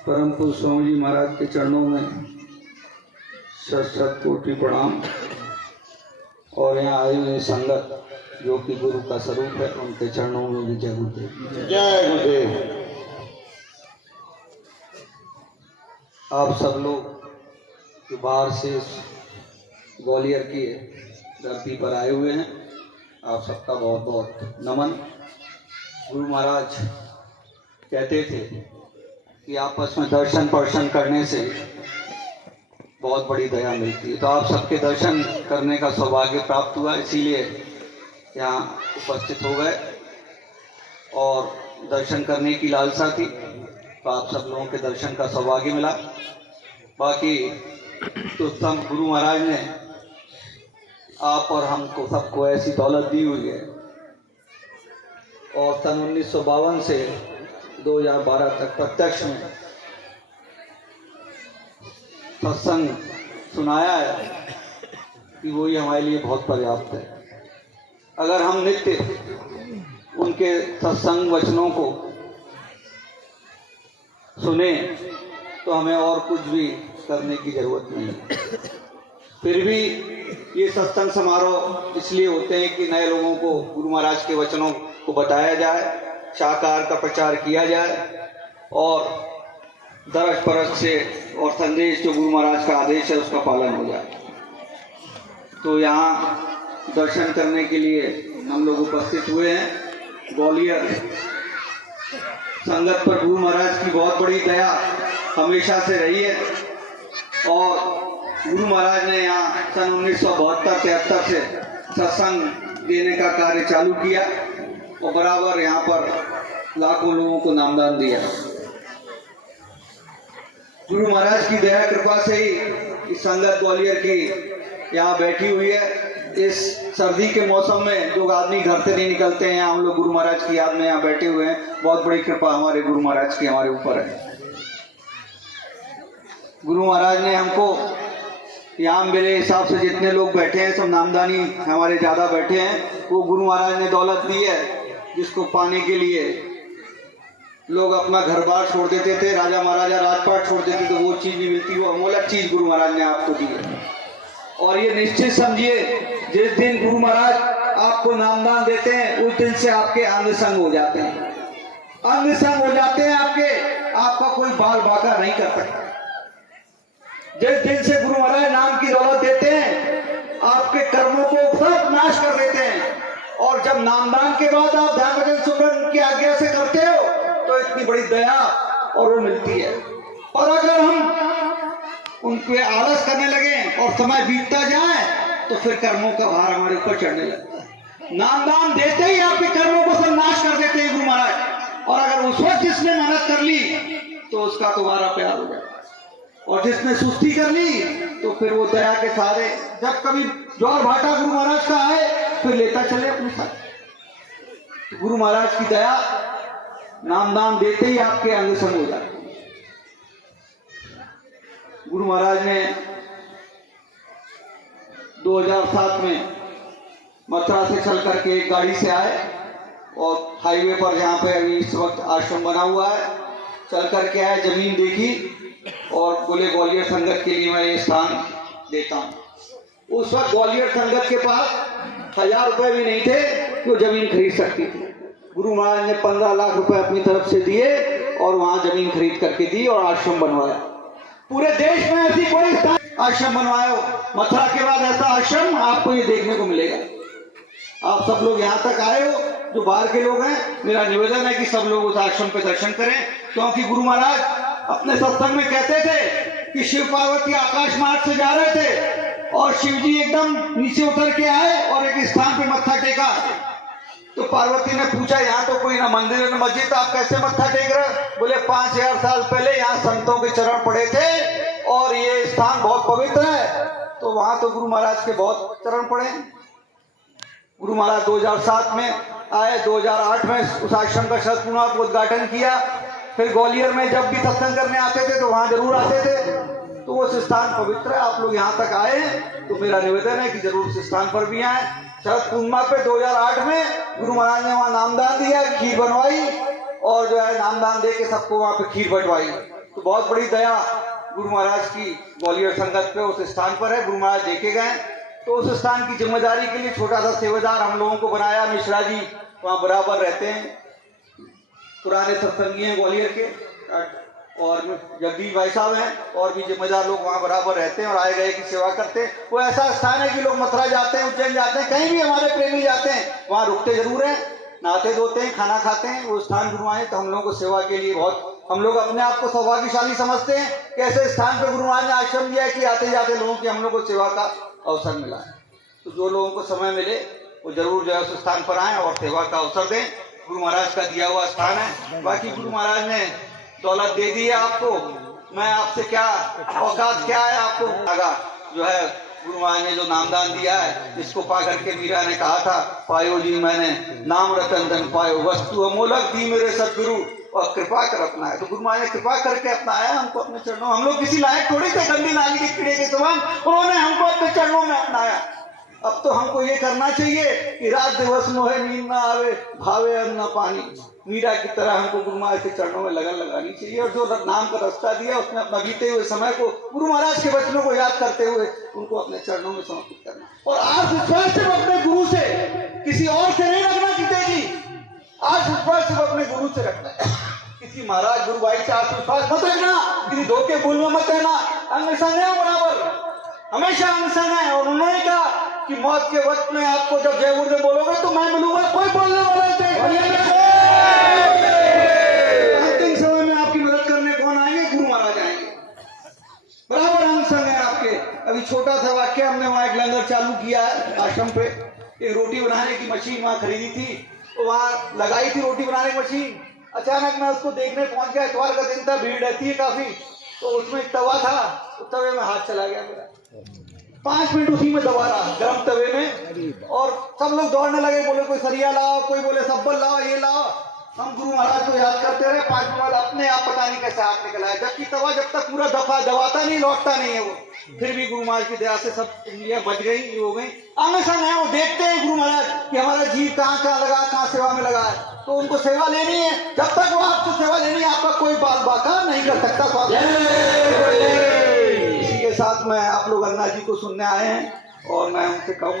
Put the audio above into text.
परम पूज्य स्वामी जी महाराज के चरणों में शत शत कोटि प्रणाम। और यहाँ आए हुए संगत जो कि गुरु का स्वरूप है, उनके चरणों में भी जय गुरुदेव। जय गुरुदेव। आप सब लोग जो बाहर से ग्वालियर की धरती पर आए हुए हैं, आप सबका बहुत बहुत नमन। गुरु महाराज कहते थे कि आपस में दर्शन स्पर्शन करने से बहुत बड़ी दया मिलती है, तो आप सबके दर्शन करने का सौभाग्य प्राप्त हुआ, इसीलिए यहाँ उपस्थित हो गए और दर्शन करने की लालसा थी, तो आप सब लोगों के दर्शन का सौभाग्य मिला। बाकी तो सब गुरु महाराज ने आप और हमको सबको ऐसी दौलत दी हुई है, और सन 1952 से 2012 तक प्रत्यक्ष में सत्संग सुनाया है कि वही हमारे लिए बहुत पर्याप्त है। अगर हम नित्य उनके सत्संग वचनों को सुने तो हमें और कुछ भी करने की जरूरत नहीं है। फिर भी ये सत्संग समारोह इसलिए होते हैं कि नए लोगों को गुरु महाराज के वचनों को बताया जाए, शाकाहार का प्रचार किया जाए और दरस परस से और संदेश जो गुरु महाराज का आदेश है उसका पालन हो जाए। तो यहाँ दर्शन करने के लिए हम लोग उपस्थित हुए हैं। ग्वालियर संगत पर गुरु महाराज की बहुत बड़ी दया हमेशा से रही है, और गुरु महाराज ने यहाँ सन 1972-73 से सत्संग देने का कार्य चालू किया और बराबर यहाँ पर लाखों लोगों को नामदान दिया। गुरु महाराज की दया कृपा से ही इस संगत ग्वालियर की यहाँ बैठी हुई है। इस सर्दी के मौसम में जो आदमी घर से नहीं निकलते हैं, हम लोग गुरु महाराज की याद में यहाँ बैठे हुए हैं। बहुत बड़ी कृपा हमारे गुरु महाराज की हमारे ऊपर है। गुरु महाराज ने हमको यहाँ मेरे हिसाब से जितने लोग बैठे हैं सब नामदानी हमारे ज़्यादा बैठे हैं, वो गुरु महाराज ने दौलत दी है जिसको पाने के लिए लोग अपना घर बार छोड़ देते थे, राजा महाराजा राजपाट छोड़ देते थे, वो चीज़ नहीं मिलती। वो अमूल्य चीज़ गुरु महाराज ने आपको दी है। और ये निश्चित समझिए, जिस दिन गुरु महाराज आपको नामदान देते हैं उस दिन से आपके अंग संग हो जाते हैं, अंग संग हो जाते हैं आपके, आपका कोई बाल बाका नहीं कर सकता। जिस दिन से गुरु महाराज नाम की दौलत देते हैं आपके कर्मों को सब नाश कर देते हैं, और जब नामदान के बाद आप ध्यान भजन सुमरन की आज्ञा से करते हो तो इतनी बड़ी दया और वो मिलती है। और अगर हम उनके आलस करने लगे और समय बीतता जाए तो फिर कर्मों का भार हमारे ऊपर चढ़ने लगता है। नामदान देते ही आपके कर्मों को सब नाश कर देते हैं गुरु महाराज, और अगर उस वक्त जिसने मेहनत कर ली तो उसका दोबारा प्यार हो जाए, और जिसने सुस्ती कर ली तो फिर वो दया के सहारे जब कभी ज्वार भाटा गुरु महाराज का आए फिर लेता चले अपने साथ। गुरु महाराज की दया नामदान देते ही आपके अंग संग हो जाते। गुरु महाराज ने 2007 में मथुरा से चल करके एक गाड़ी से आए और हाईवे पर जहाँ पे अभी इस वक्त आश्रम बना हुआ है चल करके आए, जमीन देखी और बोले ग्वालियर संगत के लिए मैं ये स्थान देता हूँ। उस वक्त ग्वालियर संगत के पास 1000 रुपए भी नहीं थे कि वो जमीन खरीद सकती थी। गुरु महाराज ने 15 लाख रुपए अपनी तरफ से दिए और वहां जमीन खरीद करके दी और आश्रम बनवाया। पूरे देश में ऐसी कोई आश्रम बनवाया हो, मथुरा के बाद ऐसा आश्रम आपको ये देखने को मिलेगा। आप सब लोग यहाँ तक आए हो जो बाहर के लोग हैं, मेरा निवेदन है कि सब लोग उस आश्रम पे दर्शन करें, क्योंकि गुरु महाराज अपने सत्संग में कहते थे कि शिव पार्वती आकाश मार्ग से जा रहे थे और शिव जी एकदम नीचे उतर के आए और एक स्थान पे मत्था टेका। तो पार्वती ने पूछा, यहाँ तो कोई ना मंदिर न मस्जिद, आप कैसे मत्था टेक रहे? बोले 5000 साल पहले यहाँ संतों के चरण पड़े थे और ये स्थान बहुत पवित्र है। तो वहां तो गुरु महाराज के बहुत चरण पड़े। गुरु महाराज 2007 में आए, 2008 में उस आश्रम का शतपूर्णार्थ उद्घाटन किया। फिर ग्वालियर में जब भी सत्संग करने आते थे तो वहां जरूर आते थे। तो वो स्थान पवित्र है। आप लोग यहाँ तक आए तो मेरा निवेदन है कि जरूर उस स्थान पर भी आए। शरद पूर्णिमा पे 2008 में गुरु महाराज ने वहाँ नामदान दिया, खीर बनवाई और जो है नामदान दे के सबको वहाँ पे खीर बंटवाई। तो बहुत बड़ी दया गुरु महाराज की ग्वालियर संगत पे उस स्थान पर है। गुरु महाराज देखे गए तो उस स्थान की जिम्मेदारी के लिए छोटा सा सेवादार हम लोगों को बनाया। मिश्रा जी वहाँ बराबर रहते हैं, पुराने सत्संगी हैं ग्वालियर के, और जगदीश भाई साहब हैं, और भी जिम्मेदार लोग वहाँ बराबर रहते हैं और आए गए की सेवा करते हैं। वो ऐसा स्थान है कि लोग मथुरा जाते हैं, उज्जैन जाते हैं, कहीं भी हमारे प्रेमी जाते हैं वहाँ रुकते जरूर हैं, नहाते धोते हैं, खाना खाते हैं। वो स्थान गुरु महाराज तो हम लोगों को सेवा के लिए बहुत, हम लोग अपने आप को सौभाग्यशाली समझते हैं कि ऐसे स्थान पर गुरु महाराज ने आश्रम दिया है कि आते जाते लोगों की हम लोग को सेवा का अवसर मिला है। तो जो लोगों को समय मिले वो जरूर जो है उस स्थान पर आए और सेवा का अवसर दें। गुरु महाराज का दिया हुआ स्थान है। बाकी गुरु महाराज ने दौलत दे दी है आपको, मैं आपसे क्या औकात क्या है आपको लगा, जो है गुरु महाराज ने जो नामदान दिया है, जिसको पा करके मीरा ने कहा था, पायो जी मैंने नाम रतन धन पायो, वस्तु अमोलक दी मेरे सदगुरु और कृपा कर अपनाया। तो गुरु महाराज ने कृपा करके अपनाया हमको अपने चरणों। हम लोग किसी लायक थोड़ी थे, गंदी नाली के कीड़े के समान, उन्होंने हमको अपने चरणों में अपनाया। अब तो हमको ये करना चाहिए कि रात दिवस मोहे नींद ना आवे, भावे अन्न पानी, मीरा की तरह हमको गुरु महाराज के चरणों में लगन लगानी चाहिए। और जो नाम का रास्ता दिया उसमें अपना बीते हुए समय को गुरु महाराज के वचनों को याद करते हुए उनको अपने चरणों में समर्पित करना। और आज विश्वास सिर्फ अपने गुरु से, किसी और से नहीं रखना जीतेगी। आज विश्वास सिर्फ अपने गुरु से रखना है। किसी महाराज गुरु भाई से आज विश्वास मत रखना, किसी धोखे भूल में मत रहना। अंग संग है बराबर, हमेशा अंग संग है। और उन्होंने कहा कि मौत के वक्त में आपको जब जय गुरुदेव बोलोगे तो मैं मिलूंगा, कोई बोलने वाला नहीं। अंतिम समय में आपकी मदद करने कौन आएंगे? गुरु महाराज आएंगे, बराबर अंग संग है आपके। अभी छोटा सा वाक्य, हमने वहाँ एक लंगर चालू किया है आश्रम पे, एक रोटी बनाने की मशीन वहाँ खरीदी थी, तो वहाँ लगाई थी रोटी बनाने की मशीन। अचानक मैं उसको देखने पहुंच गया, इतवार का दिन था, भीड़ रहती है काफी, तो उसमें एक तवा था, तो तवे में हाथ चला गया मेरा। 5 मिनट उसी में दबा रहा गर्म तवे में, और सब लोग दौड़ने लगे, बोले कोई सरिया लाओ, कोई बोले सब्बल लाओ, ये लाओ। हम गुरु महाराज को याद करते रहे। 5 मिनट बाद अपने आप पता नहीं कैसे हाथ निकल आया, जबकि तवा जब तक पूरा दबाता नहीं, लौटता नहीं है वो। फिर भी गुरु महाराज की दया से सब उंगलियां बच गई, ये हो गई। आगे संग है, वो देखते हैं गुरु महाराज कि हमारा जीव कहाँ कहाँ लगा, कहाँ सेवा में लगा है, तो उनको सेवा लेनी है। जब तक वो आपको सेवा लेनी है, आपका कोई बाल बाका नहीं कर सकता। इसी के साथ मैं आप लोग अन्ना जी को सुनने आए हैं, और मैं उनसे कहूँगा